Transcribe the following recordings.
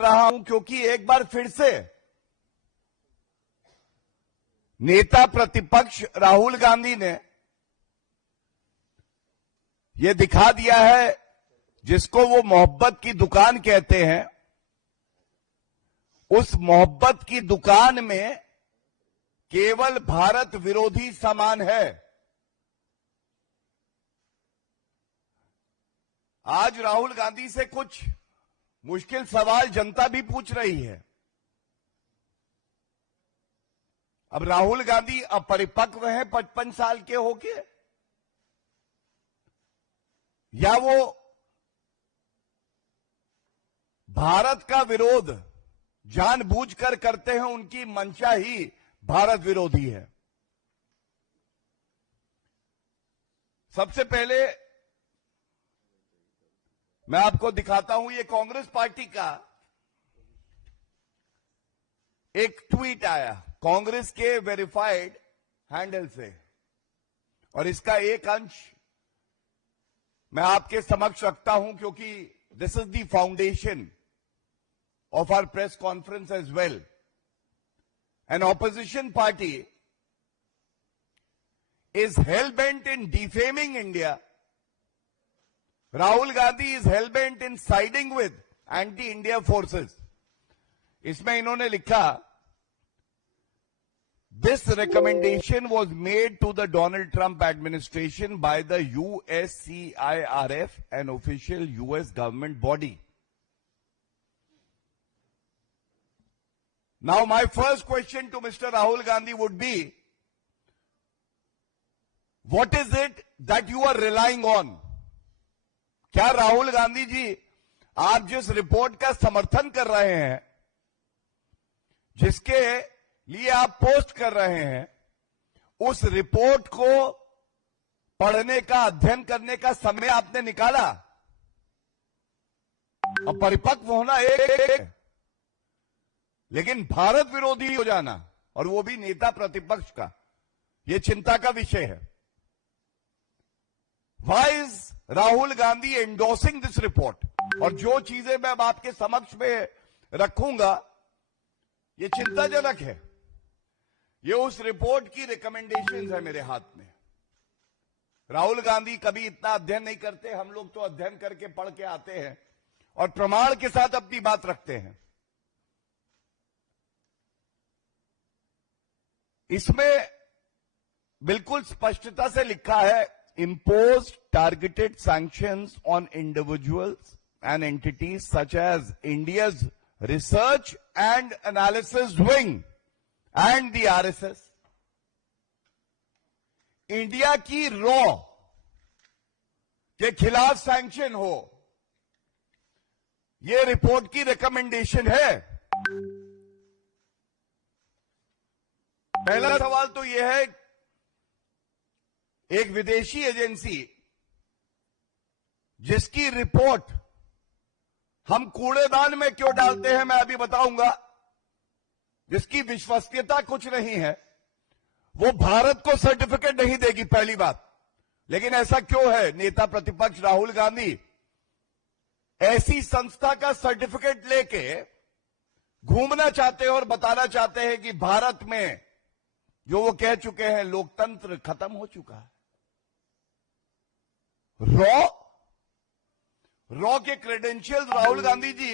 रहा हूं क्योंकि एक बार फिर से नेता प्रतिपक्ष राहुल गांधी ने यह दिखा दिया है, जिसको वो मोहब्बत की दुकान कहते हैं, उस मोहब्बत की दुकान में केवल भारत विरोधी सामान है। आज राहुल गांधी से कुछ मुश्किल सवाल जनता भी पूछ रही है। अब राहुल गांधी अपरिपक्व हैं 55 साल के होके, या वो भारत का विरोध जानबूझकर करते हैं, उनकी मंशा ही भारत विरोधी है। सबसे पहले मैं आपको दिखाता हूं, ये कांग्रेस पार्टी का एक ट्वीट आया कांग्रेस के वेरीफाइड हैंडल से, और इसका एक अंश मैं आपके समक्ष रखता हूं क्योंकि this is the foundation of our press conference as well. An opposition party is hell-bent in defaming India. Rahul Gandhi is hell-bent in siding with anti-India forces. इसमें इन्होंने लिखा, this recommendation was made to the Donald Trump administration by the USCIRF, an official US government body. Now, my first question to Mr. Rahul Gandhi would be, what is it that you are relying on? क्या राहुल गांधी जी आप जिस report का समर्थन कर रहे हैं, जिसके लिए आप पोस्ट कर रहे हैं, उस रिपोर्ट को पढ़ने का, अध्ययन करने का समय आपने निकाला? अब परिपक्व होना एक, लेकिन भारत विरोधी हो जाना, और वो भी नेता प्रतिपक्ष का, यह चिंता का विषय है। Why is Rahul Gandhi endorsing this report? और जो चीजें मैं आपके समक्ष में रखूंगा, ये चिंताजनक है। ये उस रिपोर्ट की रिकमेंडेशंस है मेरे हाथ में। राहुल गांधी कभी इतना अध्ययन नहीं करते, हम लोग तो अध्ययन करके पढ़ के आते हैं और प्रमाण के साथ अपनी बात रखते हैं। इसमें बिल्कुल स्पष्टता से लिखा है, impose targeted sanctions on individuals and entities such as India's research and analysis wing and the RSS. India की रॉ के खिलाफ सैंक्शन हो, यह रिपोर्ट की रिकमेंडेशन है। पहला सवाल तो यह है, एक विदेशी एजेंसी जिसकी रिपोर्ट हम कूड़ेदान में क्यों डालते हैं, मैं अभी बताऊंगा, जिसकी विश्वसनीयता कुछ नहीं है, वो भारत को सर्टिफिकेट नहीं देगी, पहली बात। लेकिन ऐसा क्यों है? नेता प्रतिपक्ष राहुल गांधी ऐसी संस्था का सर्टिफिकेट लेके घूमना चाहते हैं और बताना चाहते हैं कि भारत में जो वो कह चुके हैं, लोकतंत्र खत्म हो चुका है। रॉ के क्रेडेंशियल्स राहुल गांधी जी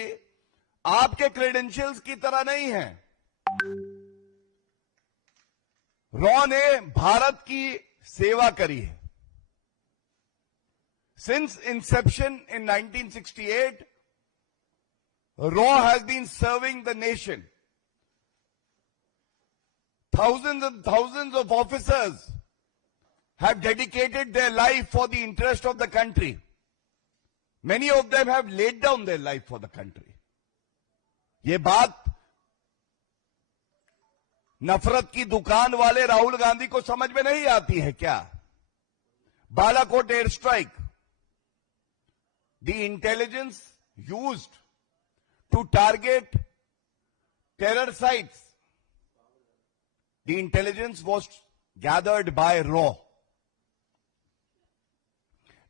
आपके क्रेडेंशियल्स की तरह नहीं हैं। रॉ ने भारत की सेवा करी है। सिंस इंसेप्शन इन 1968, रॉ has been serving the nation. Thousands and thousands of officers have dedicated their life for the interest of the country. Many of them have laid down their life for the country. ये बात नफरत की दुकान वाले राहुल गांधी को समझ में नहीं आती है क्या? Balakot air strike, the intelligence used to target terror sites, the intelligence was gathered by RAW.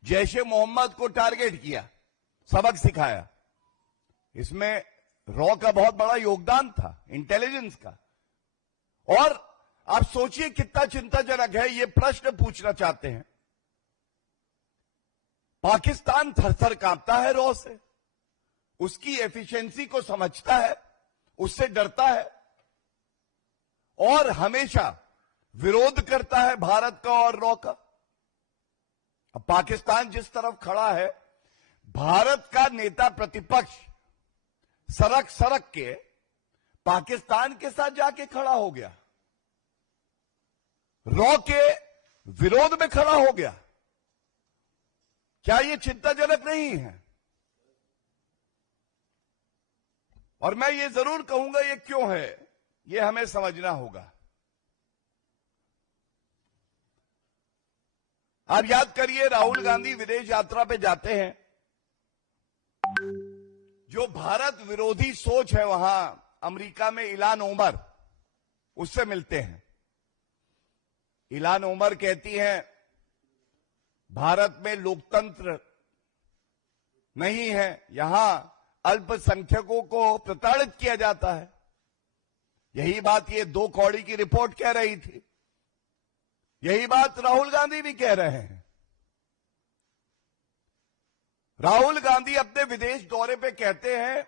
Jaish e Mohammed को टारगेट किया, सबक सिखाया। इसमें रॉ का बहुत बड़ा योगदान था इंटेलिजेंस का। और आप सोचिए कितना चिंताजनक है, ये प्रश्न पूछना चाहते हैं। पाकिस्तान थरथर कांपता है रॉ से, उसकी एफिशिएंसी को समझता है, उससे डरता है और हमेशा विरोध करता है भारत का और रॉ का। अब पाकिस्तान जिस तरफ खड़ा है, भारत का नेता प्रतिपक्ष सरक सरक के पाकिस्तान के साथ जाके खड़ा हो गया, रॉ के विरोध में खड़ा हो गया। क्या यह चिंताजनक नहीं है? और मैं ये जरूर कहूंगा ये क्यों है, ये हमें समझना होगा। आप याद करिए, राहुल गांधी विदेश यात्रा पे जाते हैं, जो भारत विरोधी सोच है वहां अमेरिका में इलान ओमर, उससे मिलते हैं। इलान ओमर कहती हैं भारत में लोकतंत्र नहीं है, यहां अल्पसंख्यकों को प्रताड़ित किया जाता है। यही बात ये 2 कौड़ी की रिपोर्ट कह रही थी, यही बात राहुल गांधी भी कह रहे हैं। राहुल गांधी अपने विदेश दौरे पे कहते हैं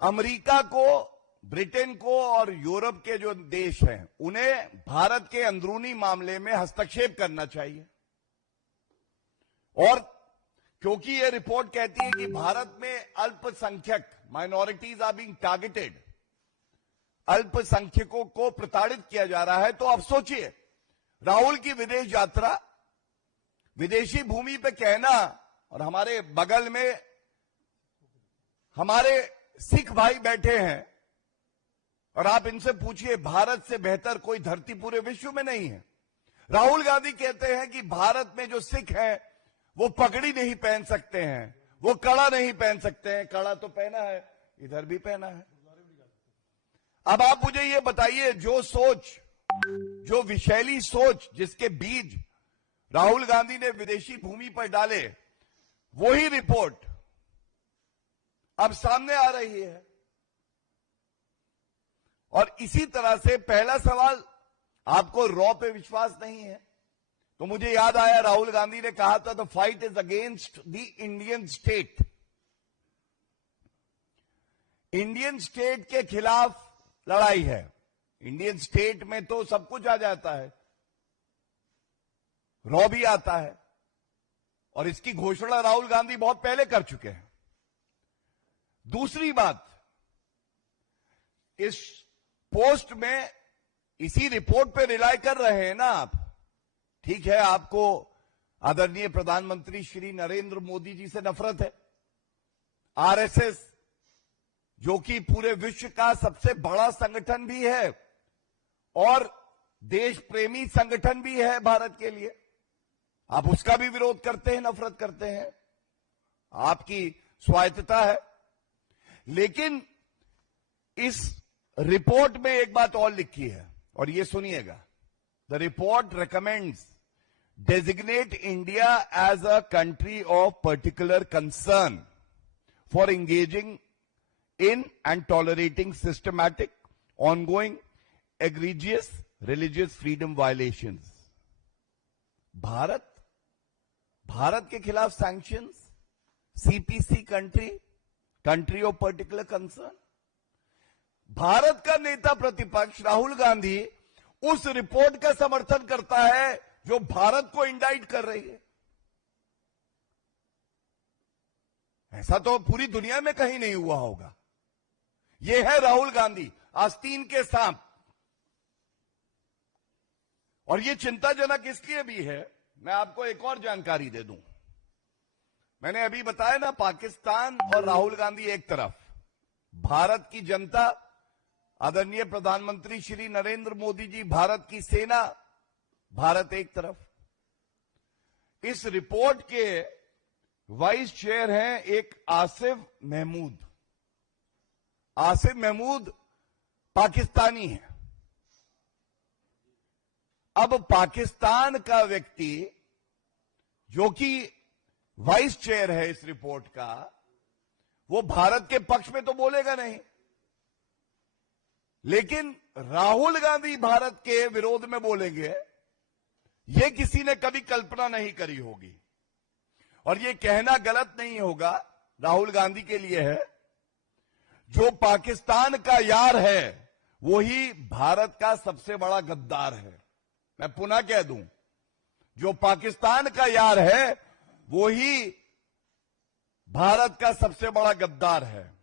अमेरिका को, ब्रिटेन को और यूरोप के जो देश हैं उन्हें भारत के अंदरूनी मामले में हस्तक्षेप करना चाहिए। और क्योंकि यह रिपोर्ट कहती है कि भारत में अल्पसंख्यक माइनॉरिटीज आर बीइंग टारगेटेड, अल्पसंख्यकों को प्रताड़ित किया जा रहा है, तो आप सोचिए राहुल की विदेश यात्रा, विदेशी भूमि पे कहना, और हमारे बगल में हमारे सिख भाई बैठे हैं और आप इनसे पूछिए भारत से बेहतर कोई धरती पूरे विश्व में नहीं है। राहुल गांधी कहते हैं कि भारत में जो सिख हैं वो पगड़ी नहीं पहन सकते हैं, वो कड़ा नहीं पहन सकते हैं। कड़ा तो पहना है, इधर भी पहना है। अब आप मुझे ये बताइए, जो सोच, जो विषैली सोच जिसके बीज राहुल गांधी ने विदेशी भूमि पर डाले, वही रिपोर्ट अब सामने आ रही है। और इसी तरह से पहला सवाल, आपको रॉ पे विश्वास नहीं है, तो मुझे याद आया राहुल गांधी ने कहा था the fight is against the Indian state. Indian state के खिलाफ लड़ाई है। इंडियन स्टेट में तो सब कुछ आ जाता है, रॉ भी आता है, और इसकी घोषणा राहुल गांधी बहुत पहले कर चुके हैं। दूसरी बात, इस पोस्ट में इसी रिपोर्ट पे रिलाय कर रहे हैं ना आप। ठीक है, आपको आदरणीय प्रधानमंत्री श्री नरेंद्र मोदी जी से नफरत है, आरएसएस जो कि पूरे विश्व का सबसे बड़ा संगठन भी है और देश प्रेमी संगठन भी है भारत के लिए, आप उसका भी विरोध करते हैं, नफरत करते हैं, आपकी स्वायत्तता है। लेकिन इस रिपोर्ट में एक बात और लिखी है, और ये सुनिएगा, the report recommends designate India as a country of particular concern for engaging in and tolerating systematic, ongoing, egregious religious freedom violations. Bharat के खिलाफ sanctions, CPC country of particular concern. Bharat का नेता प्रतिपक्ष राहुल गांधी उस रिपोर्ट का समर्थन करता है जो भारत को इंडाइट कर रही है। ऐसा तो पूरी दुनिया में कहीं नहीं हुआ होगा। यह है राहुल गांधी, आस्तीन के सांप। और यह चिंताजनक इसलिए भी है, मैं आपको एक और जानकारी दे दूं। मैंने अभी बताया ना, पाकिस्तान और राहुल गांधी एक तरफ, भारत की जनता, आदरणीय प्रधानमंत्री श्री नरेंद्र मोदी जी, भारत की सेना, भारत एक तरफ। इस रिपोर्ट के वाइस चेयर हैं एक आसिफ महमूद। आसिफ महमूद पाकिस्तानी है। अब पाकिस्तान का व्यक्ति जो कि वाइस चेयर है इस रिपोर्ट का, वो भारत के पक्ष में तो बोलेगा नहीं, लेकिन राहुल गांधी भारत के विरोध में बोलेंगे, ये किसी ने कभी कल्पना नहीं करी होगी। और ये कहना गलत नहीं होगा, राहुल गांधी के लिए है, जो पाकिस्तान का यार है वही भारत का सबसे बड़ा गद्दार है। मैं पुनः कह दूं, जो पाकिस्तान का यार है वही भारत का सबसे बड़ा गद्दार है।